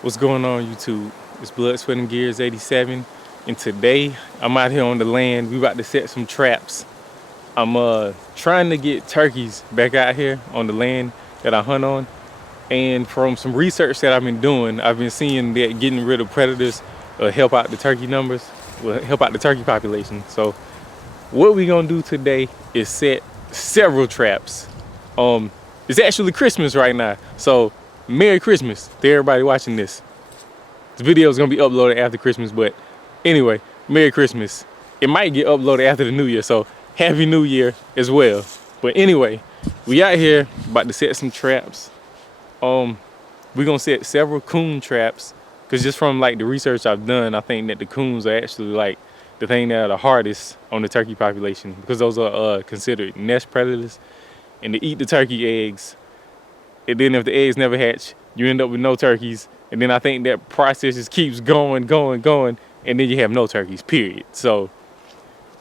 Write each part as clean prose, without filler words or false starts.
What's going on, YouTube? It's Blood, Sweat, and Gears 87, and today I'm out here on the land. We about to set some traps. I'm trying to get turkeys back out here on the land that I hunt on, and from some research that I've been doing, I've been seeing that getting rid of predators help out the turkey numbers, will help out the turkey population. So what we gonna do today is set several traps. It's actually Christmas right now, so Merry Christmas to everybody watching this. This video is gonna be uploaded after Christmas, but anyway, Merry Christmas. It might get uploaded after the New Year, so Happy New Year as well. But anyway, we out here about to set some traps. We're gonna set several coon traps, cause just from like the research I've done, I think that the coons are actually like the thing that are the hardest on the turkey population, because those are considered nest predators, and they eat the turkey eggs. And then if the eggs never hatch, you end up with no turkeys. And then I think that process just keeps going, and then you have no turkeys, period. So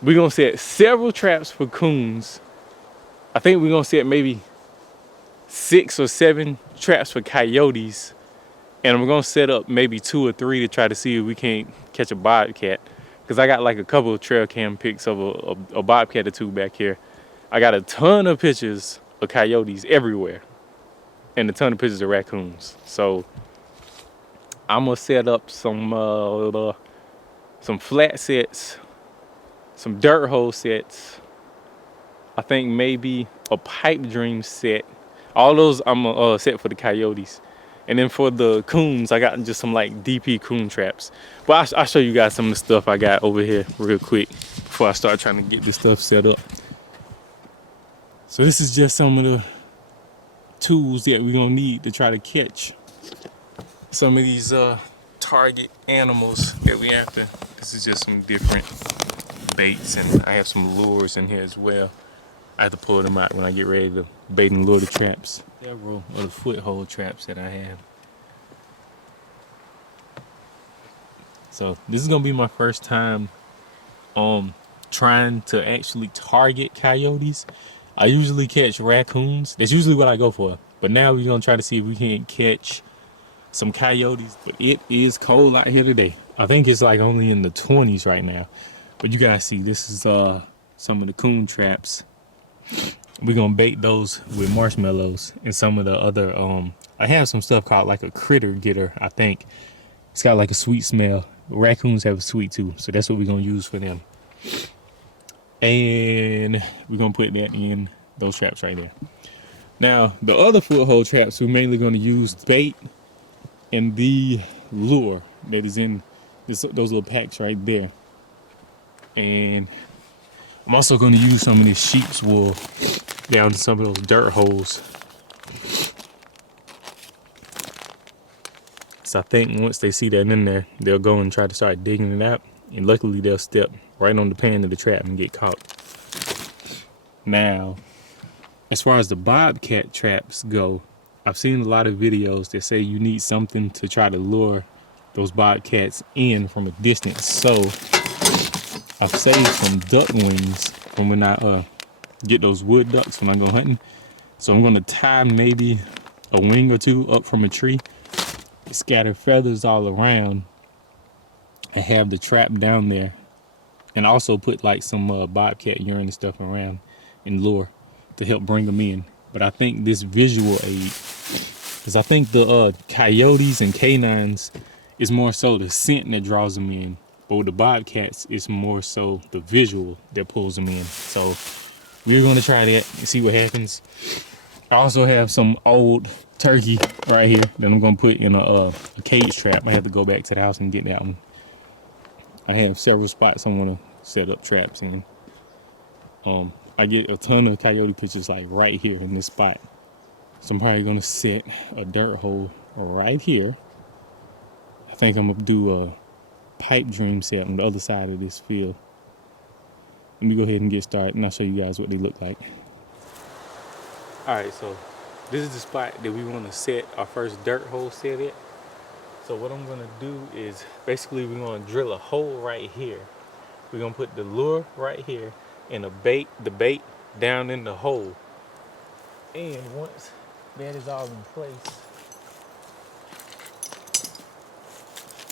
we're gonna set several traps for coons. I think we're gonna set maybe 6 or 7 traps for coyotes. And I'm gonna set up maybe 2 or 3 to try to see if we can't catch a bobcat. Cause I got like a couple of trail cam pics of a bobcat or 2 back here. I got a ton of pictures of coyotes everywhere, and a ton of pictures of raccoons. So I'm gonna set up some flat sets, some dirt hole sets. I think maybe a pipe dream set. All those I'm gonna set for the coyotes. And then for the coons, I got just some like DP coon traps. But I'll show you guys some of the stuff I got over here real quick before I start trying to get this stuff set up. So this is just some of the tools that we're gonna need to try to catch some of these target animals that we after. This is just some different baits, and I have some lures in here as well. I have to pull them out when I get ready to bait and lure the traps. Several of the foothold traps that I have. So this is gonna be my first time trying to actually target coyotes. I usually catch raccoons. That's usually what I go for. But now we're gonna try to see if we can't catch some coyotes. But it is cold out here today. I think it's like only in the 20s right now. But you guys see, this is some of the coon traps. We're gonna bait those with marshmallows and some of the other I have some stuff called like a critter getter, I think. It's got like a sweet smell. Raccoons have a sweet too, so that's what we're gonna use for them. And we're gonna put that in those traps right there. Now the other foothold traps, we're mainly gonna use bait and the lure that is in those little packs right there. And I'm also gonna use some of this sheep's wool down to some of those dirt holes. So I think once they see that in there, they'll go and try to start digging it out. And luckily they'll step right on the pan of the trap and get caught. Now, as far as the bobcat traps go, I've seen a lot of videos that say you need something to try to lure those bobcats in from a distance. So I've saved some duck wings from when I get those wood ducks when I go hunting. So I'm gonna tie maybe a wing or 2 up from a tree, scatter feathers all around, and have the trap down there, and also put like some bobcat urine and stuff around and lure to help bring them in. But I think this visual aid, because I think the coyotes and canines is more so the scent that draws them in, but with the bobcats it's more so the visual that pulls them in. So we're gonna try that and see what happens. I also have some old turkey right here that I'm gonna put in a cage trap. I have to go back to the house and get that one. I have several spots I want to set up traps in. I get a ton of coyote pictures like right here in this spot. So I'm probably gonna set a dirt hole right here. I think I'm gonna do a pipe dream set on the other side of this field. Let me go ahead and get started, and I'll show you guys what they look like. All right, so this is the spot that we want to set our first dirt hole set at. So what I'm gonna do is basically we're gonna drill a hole right here. We're gonna put the lure right here and the bait down in the hole. And once that is all in place,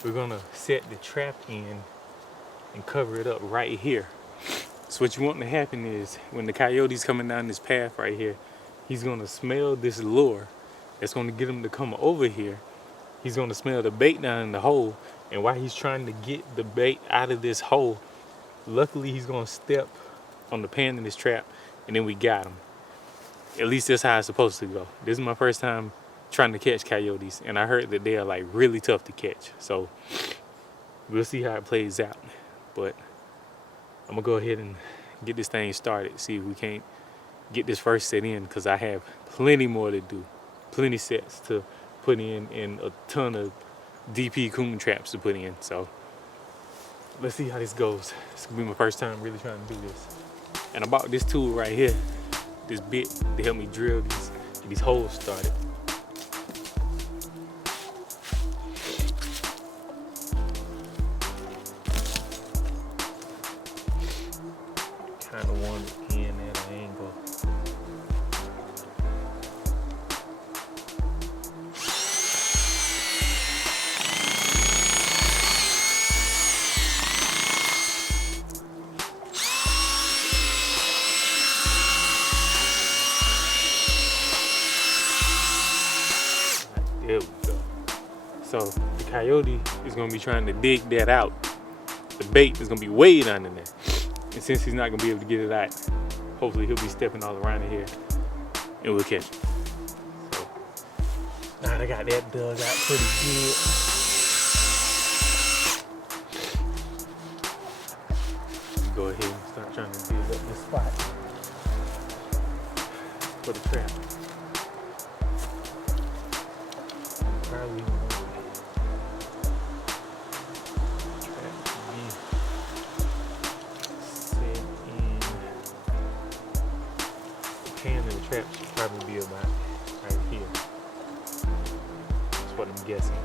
we're gonna set the trap in and cover it up right here. So what you want to happen is when the coyote's coming down this path right here, he's gonna smell this lure that's gonna get him to come over here. He's gonna smell the bait down in the hole, and while he's trying to get the bait out of this hole, luckily he's gonna step on the pan in this trap, and then we got him. At least that's how it's supposed to go. This is my first time trying to catch coyotes, and I heard that they are like really tough to catch. So we'll see how it plays out. But I'm gonna go ahead and get this thing started, see if we can't get this first set in, because I have plenty more to do. Plenty sets to put in and a ton of DP coon traps to put in. So let's see how this goes. It's gonna be my first time really trying to do this. And I bought this tool right here, this bit, to help me drill these holes started. Kind of want it in at an angle. There we go. So the coyote is gonna be trying to dig that out. The bait is gonna be way down in there. And since he's not gonna be able to get it out, hopefully he'll be stepping all around in here and we'll catch him. So now I got that dug out pretty good. Go ahead and start trying to dig up this spot for the trap. Probably and the trap should probably be about right here. That's what I'm guessing.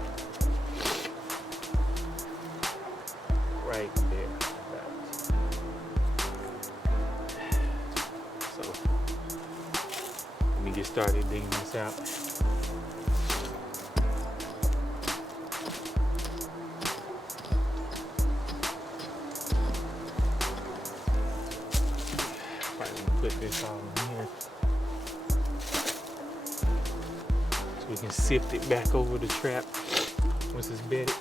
Right there. So let me get started digging this out. Probably gonna put this all in here, so we can sift it back over the trap once it's bedded.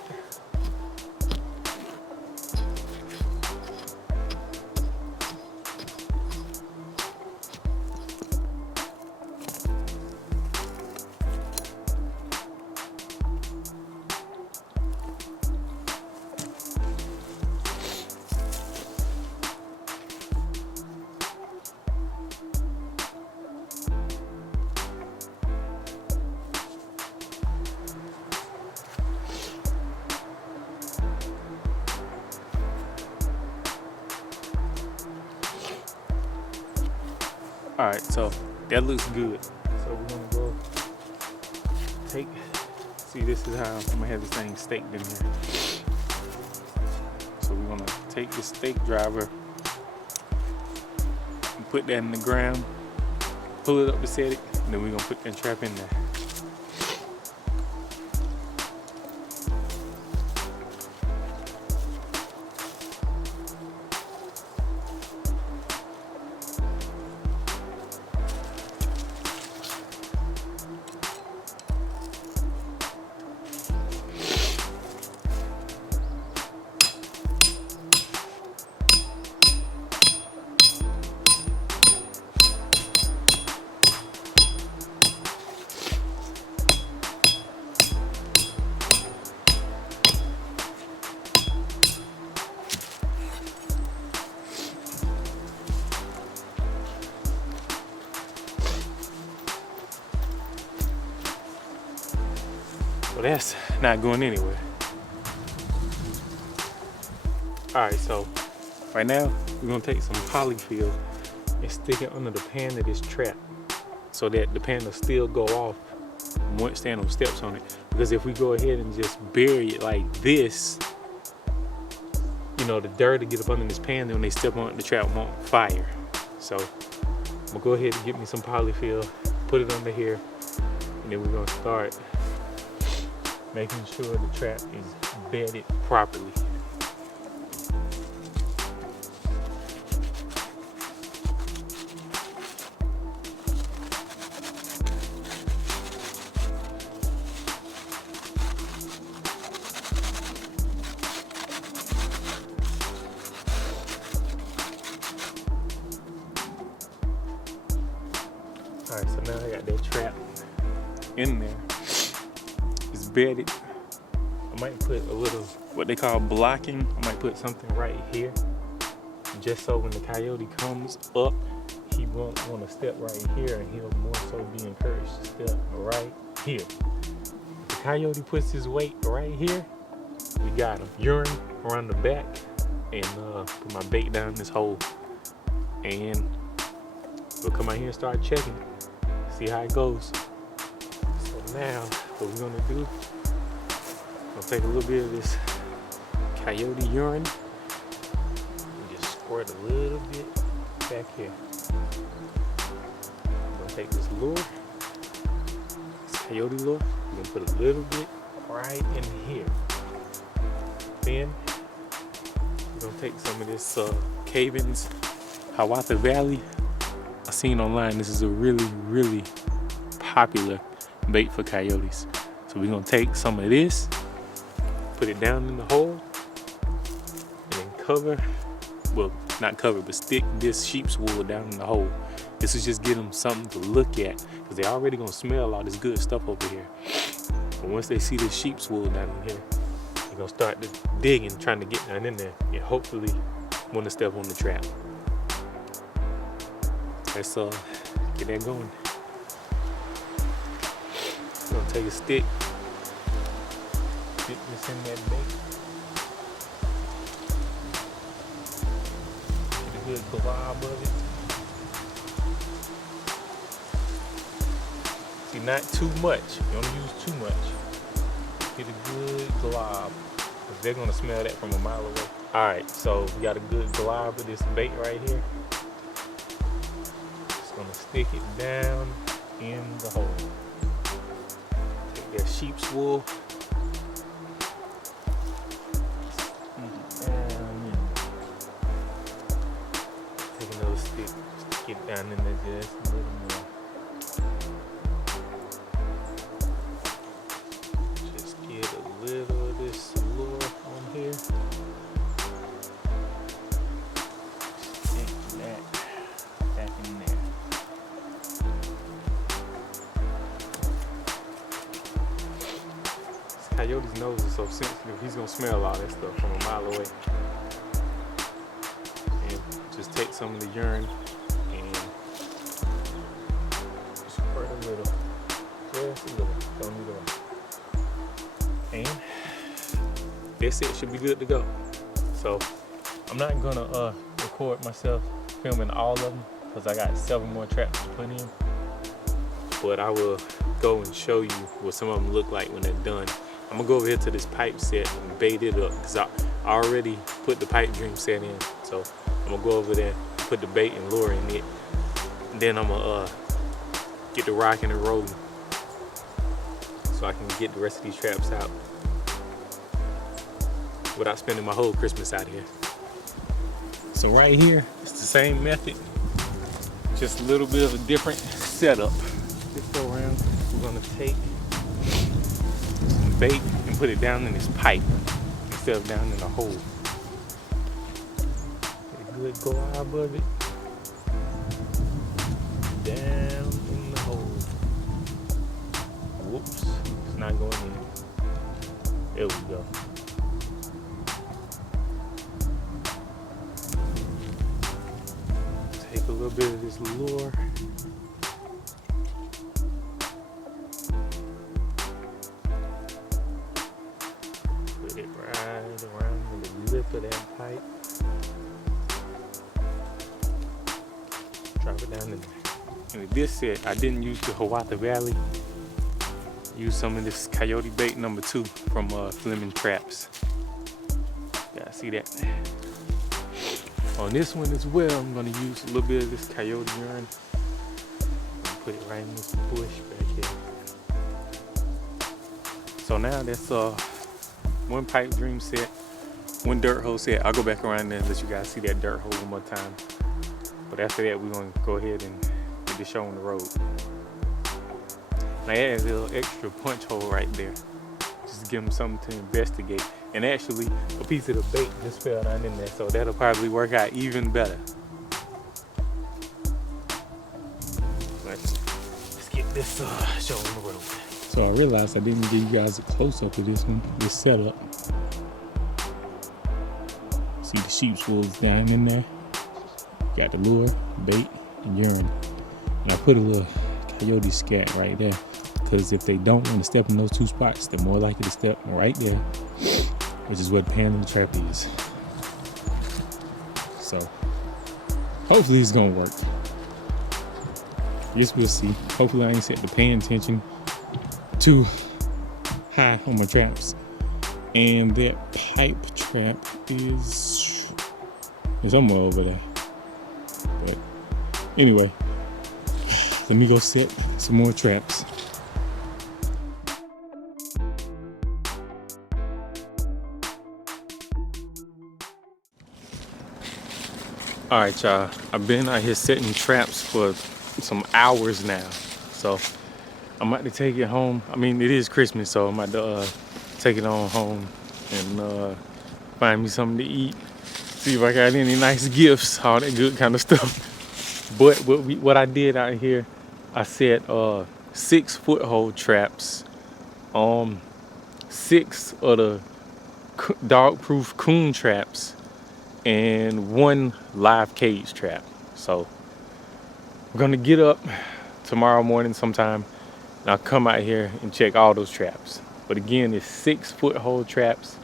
All right, so that looks good. So we're gonna go see, this is how I'm gonna have this thing staked in here. So we're gonna take the stake driver and put that in the ground, pull it up to set it, and then we're gonna put that trap in there. So that's not going anywhere. All right, so right now we're gonna take some polyfill and stick it under the pan of this trap so that the pan will still go off and won't stand on steps on it. Because if we go ahead and just bury it like this, you know, the dirt will get up under this pan, then when they step on it, the trap won't fire. So I'm gonna go ahead and get me some polyfill, put it under here, and then we're gonna start making sure the trap is bedded properly. Alright, so now I got that trap in there. It's bedded. I might put a little, what they call blocking. I might put something right here, just so when the coyote comes up, he won't want to step right here, and he'll more so be encouraged to step right here. If the coyote puts his weight right here, we got him. Urine around the back, and put my bait down this hole, and we'll come out here and start checking, see how it goes. So now, what we're gonna do, I'll take a little bit of this coyote urine and just squirt a little bit back here. I'm gonna take this lure, this coyote lure, we're gonna put a little bit right in here. Then we're gonna take some of this Caven's COYOTE Valley. I seen online this is a really popular bait for coyotes. So we're gonna take some of this, put it down in the hole, and then cover, well, not cover, but stick this sheep's wool down in the hole. This is just give them something to look at, because they're already gonna smell all this good stuff over here. But once they see this sheep's wool down in here, they're gonna start digging, trying to get down in there, and hopefully want to step on the trap. Let's get that going. I'm gonna take a stick, dip this in that bait. Get a good glob of it. See, not too much. You don't use too much. Get a good glob, because they're gonna smell that from a mile away. All right, so we got a good glob of this bait right here. Just gonna stick it down in the hole. Take that sheep's wool. Take another stick, stick it down in there just a little more. Just get a little of this lure on here. Stick that back in there. This coyote's nose is so sensitive, he's gonna smell all that stuff from a mile away. And just take some of the urine and squirt a little, just a little, don't need a lot. And that's it, should be good to go. So I'm not gonna record myself filming all of them, because I got 7 more traps to put in. But I will go and show you what some of them look like when they're done. I'm gonna go over here to this pipe set and bait it up, because I already put the pipe dream set in. So I'm gonna go over there, put the bait and lure in it. And then I'm gonna get the rocking and rolling, so I can get the rest of these traps out without spending my whole Christmas out here. So right here, it's the same method, just a little bit of a different setup. This go around, we're gonna take some bait and put it down in this pipe instead of down in a hole. Get a good glob of it down in the hole. Whoops, it's not going in. There we go. Take a little bit of this lure. Put it right around the lip of that pipe. Drop it down in there. And with this set, I didn't use the COYOTE Valley. Use some of this coyote bait number 2 from Fleming Traps. Yeah, see that? On this one as well, I'm gonna use a little bit of this coyote urine. Put it right in this bush back here. So now that's one pipe dream set, one dirt hole set. I'll go back around there and let you guys see that dirt hole one more time. But after that, we're gonna go ahead and get the show on the road. Now there's a little extra punch hole right there, just to give them something to investigate. And actually, a piece of the bait just fell down in there, so that'll probably work out even better. But let's get this show on the road. So I realized I didn't give you guys a close-up of this one, this setup. See the sheep's wool down in there. Got the lure, bait, and urine. And I put a little coyote scat right there, because if they don't want to step in those two spots, they're more likely to step right there, which is where the pan in the trap is. So hopefully it's gonna work. Yes, we'll see. Hopefully I ain't set the pan tension too high on my traps. And that pipe trap is somewhere over there. But anyway, let me go set some more traps. All right, y'all, I've been out here setting traps for some hours now. So I'm about to take it home. I mean, it is Christmas, so I'm about to take it on home and find me something to eat. See if I got any nice gifts, all that good kind of stuff. But what I did out here, I set 6 foothold traps, 6 of the dog-proof coon traps, and 1 live cage trap. So I'm gonna get up tomorrow morning sometime and I'll come out here and check all those traps. But again, it's 6 foothold traps,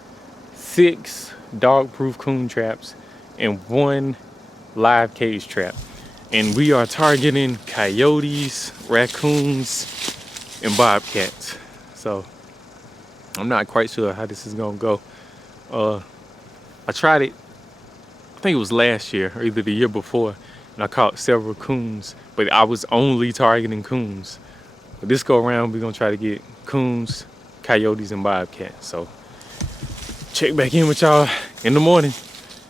6 dog-proof coon traps, and 1 live cage trap. And we are targeting coyotes, raccoons, and bobcats. So I'm not quite sure how this is gonna go. I tried it, I think it was last year or either the year before, and I caught several coons, but I was only targeting coons. But this go around, we're gonna try to get coons, coyotes, and bobcats. So check back in with y'all in the morning,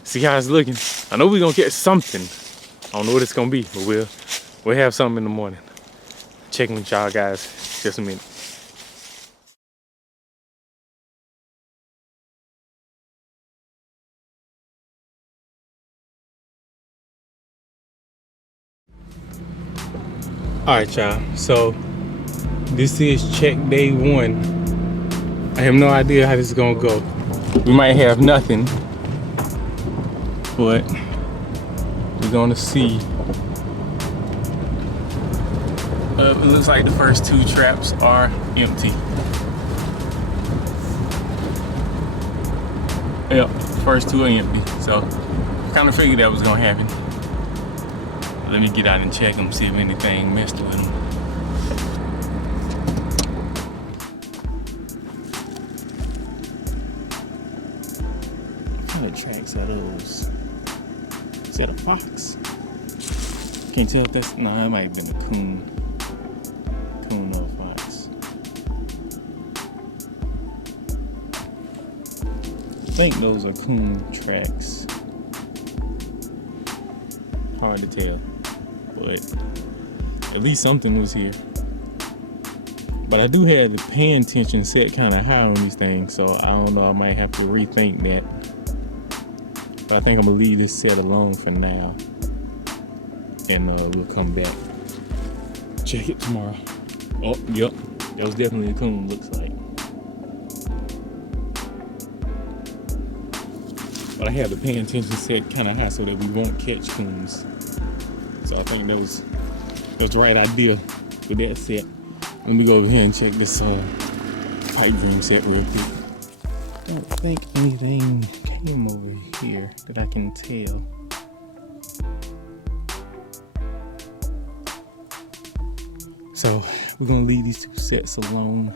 see how it's looking. I know we're gonna get something. I don't know what it's gonna be, but we'll have something in the morning. Checking with y'all guys just a minute. All right, y'all, so this is check day 1. I have no idea how this is gonna go. We might have nothing, but we're gonna see. It looks like the first 2 traps are empty. Yep, first 2 are empty. So kind of figured that was gonna happen. Let me get out and check them, see if anything messed with them. What kind of tracks are those? Is that a fox? Can't tell if that's, no, that might have been a coon. Coon or a fox. I think those are coon tracks. Hard to tell, but at least something was here. But I do have the pan tension set kind of high on these things, so I don't know, I might have to rethink that. But I think I'm gonna leave this set alone for now, and we'll come back, check it tomorrow. Oh, yep, that was definitely a coon, looks like. But I have the pan tension set kind of high so that we won't catch coons. So I think that's the right idea with that set. Let me go over here and check this pipe dream set real quick. I don't think anything came over here that I can tell. So we're gonna leave these 2 sets alone.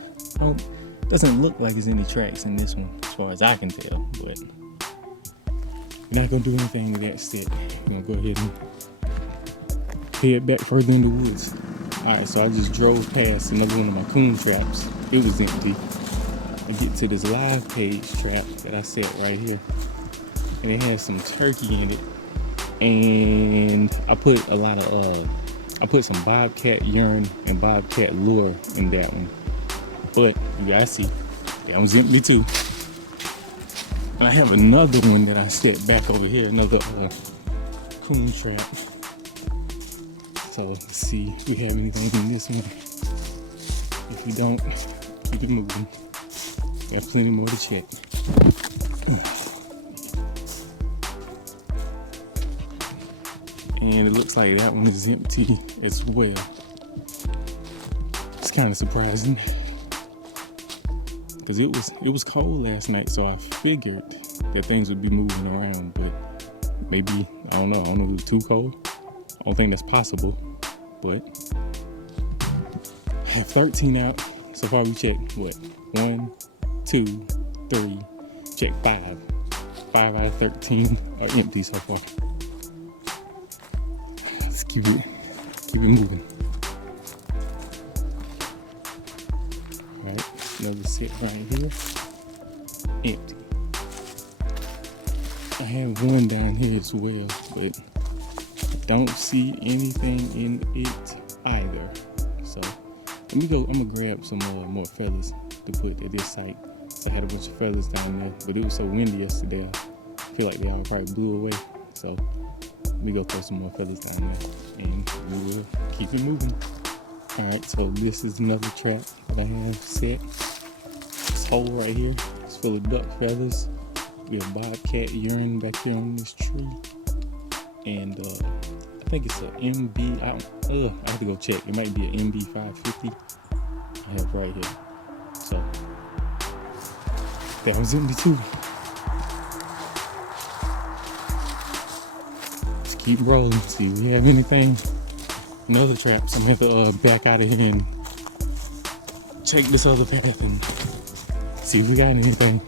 Doesn't look like there's any tracks in this one as far as I can tell, but we're not gonna do anything with that set. We're gonna go ahead and head back further in the woods. All right, so I just drove past another one of my coon traps. It was empty. I get to this live page trap that I set right here, and it has some turkey in it. And I put I put some bobcat urine and bobcat lure in that one. But you guys see, that one's empty too. And I have another one that I set back over here, another coon trap. So let's see if we have anything in this one. If we don't, keep it moving. Got plenty more to check. And it looks like that one is empty as well. It's kind of surprising because it was cold last night, so I figured that things would be moving around, but maybe, I don't know if it was too cold. I don't think that's possible, but I have 13 out. So far we checked, what? 1, 2, 3, check 5. 5 out of 13 are empty so far. Let's keep it moving. All right, another set right here, empty. I have one down here as well, but I don't see anything in it either. So let me go. I'm gonna grab some more feathers to put at this site. I had a bunch of feathers down there, but it was so windy yesterday. I feel like they all probably blew away. So let me go throw some more feathers down there, and we will keep it moving. All right. So this is another trap that I have set. This hole right here is full of duck feathers. We have bobcat urine back here on this tree, and I think it's an MB. I have to go check. It might be an MB-550. I have right here. So that was empty too. Let's keep rolling. See if we have anything. Another trap. So I'm gonna have to back out of here and check this other path and see if we got anything.